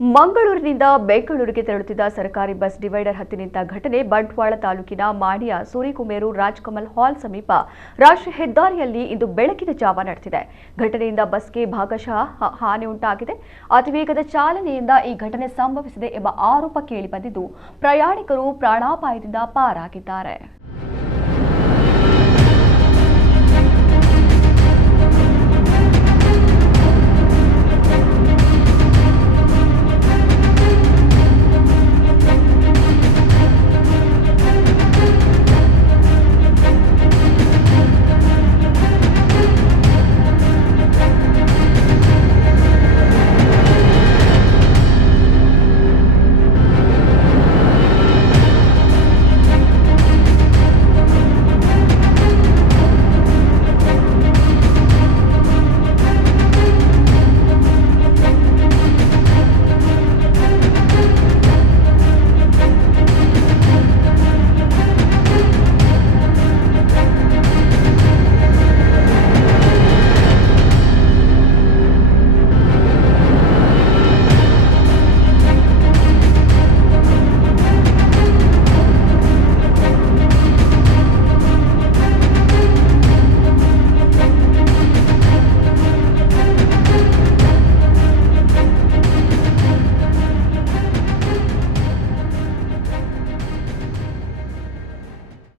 ಮಂಗಳೂರಿನಿಂದ ಬೆಂಗಳೂರಿಗೆ ತೆರಳುತ್ತಿದ್ದ ಸರ್ಕಾರಿ ಬಸ್ ಡಿವೈಡರ್ ಹತ್ತಿ ನಿಂತ ಘಟನೆ ಬಂಟ್ವಾಳ ತಾಲೂಕಿನ ಮಾಣಿಯ ಸೂರಿಕುಮೇರು ರಾಜ್ಕಮಲ್ ಹಾಲ್ ಸಮೀಪ ರಾಷ್ಟ್ರೀಯ ಹೆದ್ದಾರಿಯಲ್ಲಿ ಇಂದು ಬೆಳಗಿನ ಜಾವ ನಡೆದಿದೆ. ಘಟನೆಯಿಂದ ಬಸ್ಗೆ ಭಾಗಶಃ ಹಾನಿ ಉಂಟಾಗಿದೆ. ಅತಿವೇಗದ ಚಾಲನೆಯಿಂದ ಈ ಘಟನೆ ಸಂಭವಿಸಿದೆ ಎಂಬ ಆರೋಪ ಕೇಳಿಬಂದಿದ್ದು, ಪ್ರಯಾಣಿಕರು ಪ್ರಾಣಾಪಾಯದಿಂದ ಪಾರಾಗಿದ್ದಾರೆ.